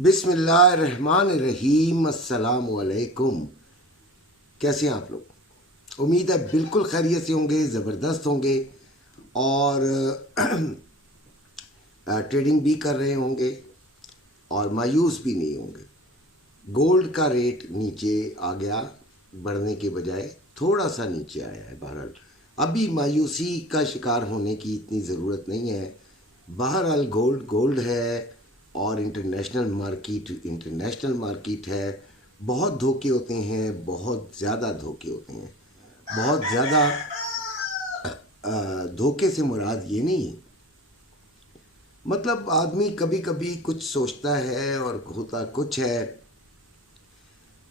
बिस्मिल्लाहिर्रहमानिर्रहीम, अस्सलाम वालेकुम। कैसे हैं आप लोग? उम्मीद है बिल्कुल खैरियत से होंगे, ज़बरदस्त होंगे और ट्रेडिंग भी कर रहे होंगे और मायूस भी नहीं होंगे। गोल्ड का रेट नीचे आ गया, बढ़ने के बजाय थोड़ा सा नीचे आया है। बहरहाल अभी मायूसी का शिकार होने की इतनी ज़रूरत नहीं है। बहरहाल गोल्ड गोल्ड है और इंटरनेशनल मार्केट है। बहुत धोखे होते हैं, बहुत ज़्यादा धोखे होते हैं। बहुत ज़्यादा धोखे से मुराद ये नहीं, मतलब आदमी कभी कभी कुछ सोचता है और होता कुछ है।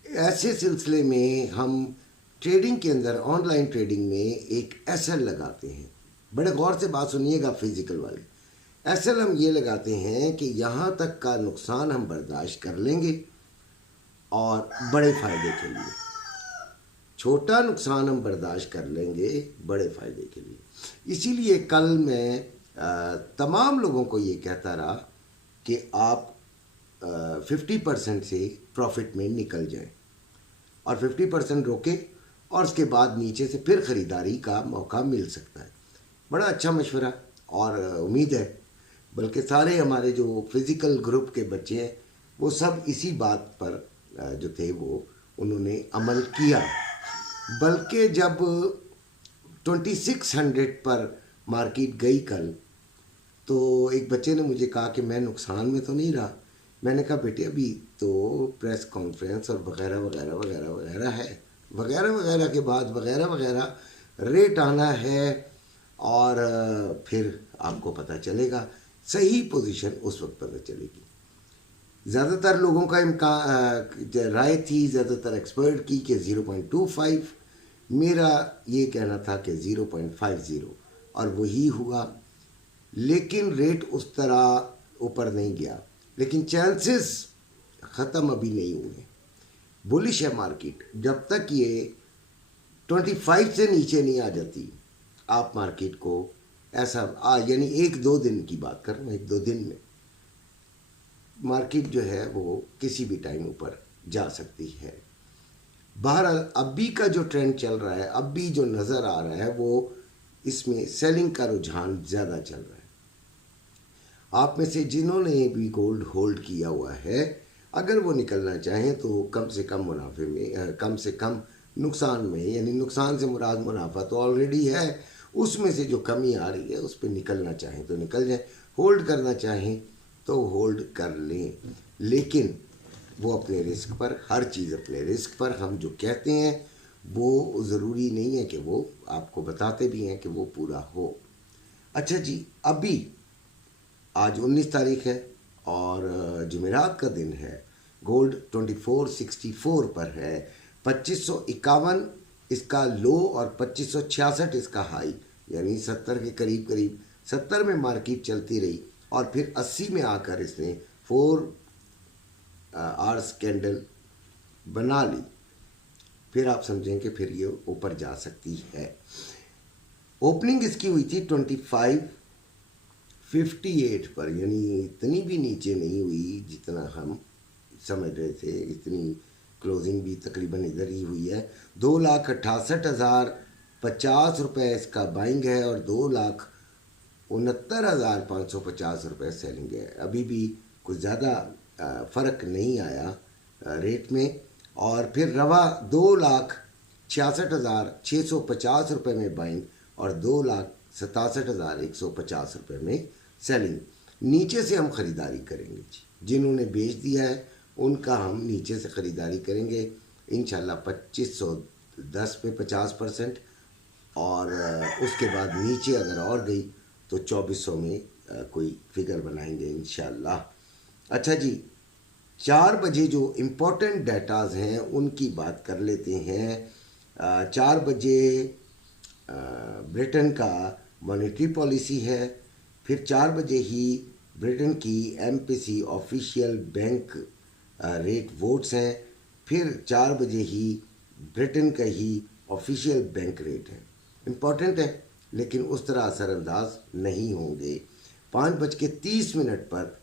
ऐसे सिलसिले में हम ट्रेडिंग के अंदर, ऑनलाइन ट्रेडिंग में एक एसएल लगाते हैं। बड़े गौर से बात सुनिएगा फिजिकल वाले। एसएल हम ये लगाते हैं कि यहाँ तक का नुकसान हम बर्दाश्त कर लेंगे और बड़े फ़ायदे के लिए, छोटा नुकसान हम बर्दाश्त कर लेंगे बड़े फ़ायदे के लिए। इसीलिए कल मैं तमाम लोगों को ये कहता रहा कि आप 50% से प्रॉफिट में निकल जाएं और 50% रोकें और उसके बाद नीचे से फिर ख़रीदारी का मौका मिल सकता है। बड़ा अच्छा मशवरा, और उम्मीद है बल्कि सारे हमारे जो फिज़िकल ग्रुप के बच्चे हैं वो सब इसी बात पर जो थे वो उन्होंने अमल किया। बल्कि जब 2600 पर मार्केट गई कल, तो एक बच्चे ने मुझे कहा कि मैं नुकसान में तो नहीं रहा। मैंने कहा बेटे अभी तो प्रेस कॉन्फ्रेंस और वगैरह वगैरह वगैरह वगैरह है, वगैरह वगैरह के बाद वगैरह वगैरह रेट आना है और फिर आपको पता चलेगा, सही पोजीशन उस वक्त पता चलेगी। ज़्यादातर लोगों का राय थी, ज़्यादातर एक्सपर्ट की कि 0.25, मेरा ये कहना था कि 0.50 और वही हुआ। लेकिन रेट उस तरह ऊपर नहीं गया, लेकिन चांसेस ख़त्म अभी नहीं हुए। बुलिश है मार्केट, जब तक ये 25 से नीचे नहीं आ जाती आप मार्केट को ऐसा यानी 1-2 दिन की बात कर रहा हूँ, 1-2 दिन में मार्केट जो है वो किसी भी टाइम ऊपर जा सकती है। बहरहाल अभी का जो ट्रेंड चल रहा है, अभी जो नज़र आ रहा है, वो इसमें सेलिंग का रुझान ज़्यादा चल रहा है। आप में से जिन्होंने भी गोल्ड होल्ड किया हुआ है, अगर वो निकलना चाहें तो कम से कम मुनाफे में, कम से कम नुकसान में, यानी नुकसान से मुराद मुनाफा तो ऑलरेडी है, उसमें से जो कमी आ रही है उस पर निकलना चाहें तो निकल जाए, होल्ड करना चाहें तो होल्ड कर लें, लेकिन वो अपने रिस्क पर, हर चीज़ अपने रिस्क पर। हम जो कहते हैं वो ज़रूरी नहीं है कि वो आपको बताते भी हैं कि वो पूरा हो। अच्छा जी, अभी आज 19 तारीख है और जुमेरात का दिन है। गोल्ड 2464 पर है, 2551 इसका लो और 2566 इसका हाई, यानी 70 के करीब करीब 70 में मार्केट चलती रही और फिर 80 में आकर इसने 4 आवर्स कैंडल बना ली। फिर आप समझें कि फिर ये ऊपर जा सकती है। ओपनिंग इसकी हुई थी 2558 पर, यानी इतनी भी नीचे नहीं हुई जितना हम समझ रहे थे। इतनी क्लोजिंग भी तकरीबन इधर ही हुई है। 2,68,050 रुपये इसका बाइंग है और 2,69,550 रुपये सेलिंग है। अभी भी कुछ ज़्यादा फ़र्क नहीं आया रेट में। और फिर रवा 2,66,650 रुपये में बाइंग और 2,67,150 रुपये में सेलिंग। नीचे से हम ख़रीदारी करेंगे जी, जिन्होंने बेच दिया है उनका हम नीचे से ख़रीदारी करेंगे इंशाल्लाह 2510 पे 50%, और उसके बाद नीचे अगर और गई तो 2400 में कोई फिगर बनाएंगे इंशाल्लाह। अच्छा जी, 4 बजे जो इम्पोर्टेंट डेटाज हैं उनकी बात कर लेते हैं। 4 बजे ब्रिटेन का मॉनेटरी पॉलिसी है, फिर 4 बजे ही ब्रिटेन की MPC official bank rate votes हैं, फिर 4 बजे ही ब्रिटेन का ही ऑफिशियल बैंक रेट है। इम्पॉर्टेंट है लेकिन उस तरह असरअंदाज नहीं होंगे। 5:30 पर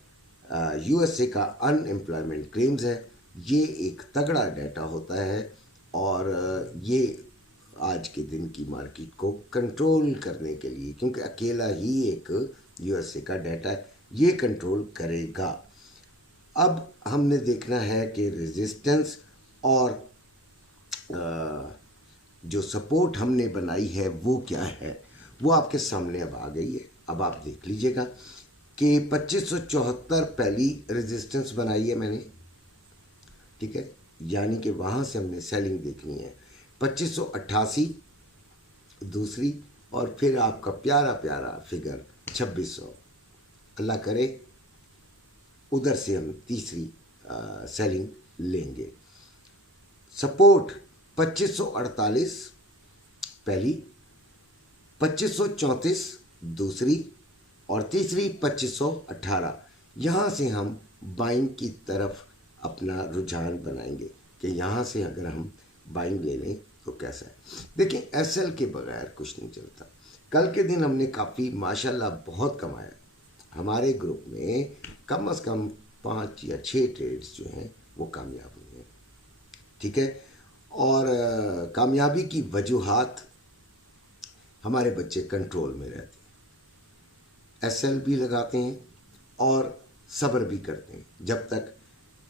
यूएसए का अनएम्प्लॉयमेंट क्लेम्स है, ये एक तगड़ा डाटा होता है और ये आज के दिन की मार्केट को कंट्रोल करने के लिए, क्योंकि अकेला ही एक यूएसए का डाटा है, ये कंट्रोल करेगा। अब हमने देखना है कि रेजिस्टेंस और जो सपोर्ट हमने बनाई है वो क्या है, वो आपके सामने अब आ गई है। अब आप देख लीजिएगा कि 2574 पहली रेजिस्टेंस बनाई है मैंने, ठीक है, यानी कि वहाँ से हमने सेलिंग देखनी है। 2588 दूसरी, और फिर आपका प्यारा प्यारा फिगर 2600। अल्लाह करे उधर से हम तीसरी सेलिंग लेंगे। सपोर्ट 2548 पहली, 2534 दूसरी, और तीसरी 2518। यहाँ से हम बाइंग की तरफ अपना रुझान बनाएंगे कि यहाँ से अगर हम बाइंग ले लें तो कैसा है। देखिए, एसएल के बगैर कुछ नहीं चलता। कल के दिन हमने काफ़ी माशाल्लाह बहुत कमाया। हमारे ग्रुप में कम से कम 5 या 6 ट्रेड्स जो हैं वो कामयाब हुए हैं, ठीक है। और कामयाबी की वजूहात, हमारे बच्चे कंट्रोल में रहते हैं, एसएल भी लगाते हैं और सब्र भी करते हैं जब तक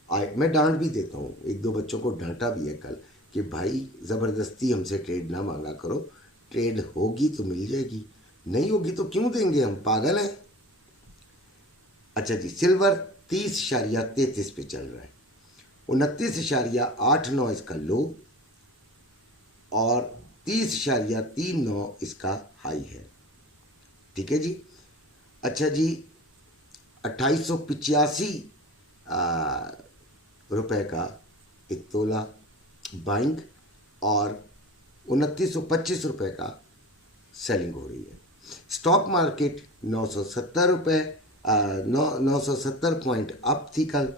आए। मैं डांट भी देता हूँ, 1-2 बच्चों को डांटा भी है कल कि भाई ज़बरदस्ती हमसे ट्रेड ना मांगा करो, ट्रेड होगी तो मिल जाएगी, नहीं होगी तो क्यों देंगे, हम पागल हैं। अच्छा जी, सिल्वर 30.33 पे चल रहा है, 29.89 इसका लो और 30.39 इसका हाई है, ठीक है जी। अच्छा जी, 2885 रुपए का एक तोला बाइंग और 2925 रुपये का सेलिंग हो रही है। स्टॉक मार्केट 970 रुपये 970 पॉइंट अप थी कल,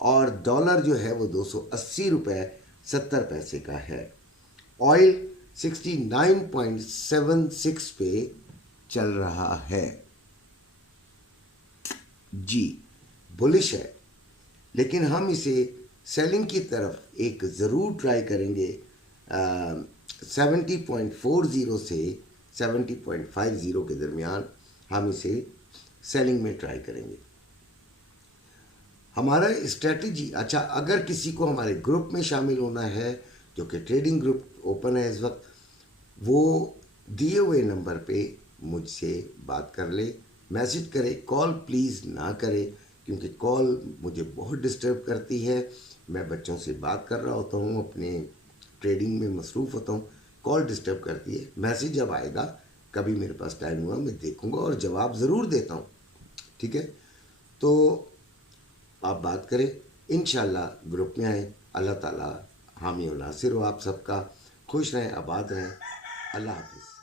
और डॉलर जो है वो 280 रुपये 70 पैसे का है। ऑयल 69.76 पे चल रहा है जी, बुलिश है, लेकिन हम इसे सेलिंग की तरफ एक ज़रूर ट्राई करेंगे। 70.40 से 70.50 के दरमियान हम इसे सेलिंग में ट्राई करेंगे। हमारा स्ट्रेटजी, अच्छा, अगर किसी को हमारे ग्रुप में शामिल होना है, जो कि ट्रेडिंग ग्रुप ओपन है इस वक्त, वो दिए हुए नंबर पे मुझसे बात कर ले, मैसेज करे, कॉल प्लीज़ ना करे, क्योंकि कॉल मुझे बहुत डिस्टर्ब करती है। मैं बच्चों से बात कर रहा होता हूँ, अपने ट्रेडिंग में मसरूफ़ होता हूँ, कॉल डिस्टर्ब करती है। मैसेज जब आएगा, कभी मेरे पास टाइम हुआ, मैं देखूँगा और जवाब ज़रूर देता हूँ, ठीक है। तो आप बात करें, इंशाल्लाह ग्रुप में आए। अल्लाह ताला हामी और नासिर हो आप सबका। खुश रहें, आबाद रहें। अल्लाह हाफिज़।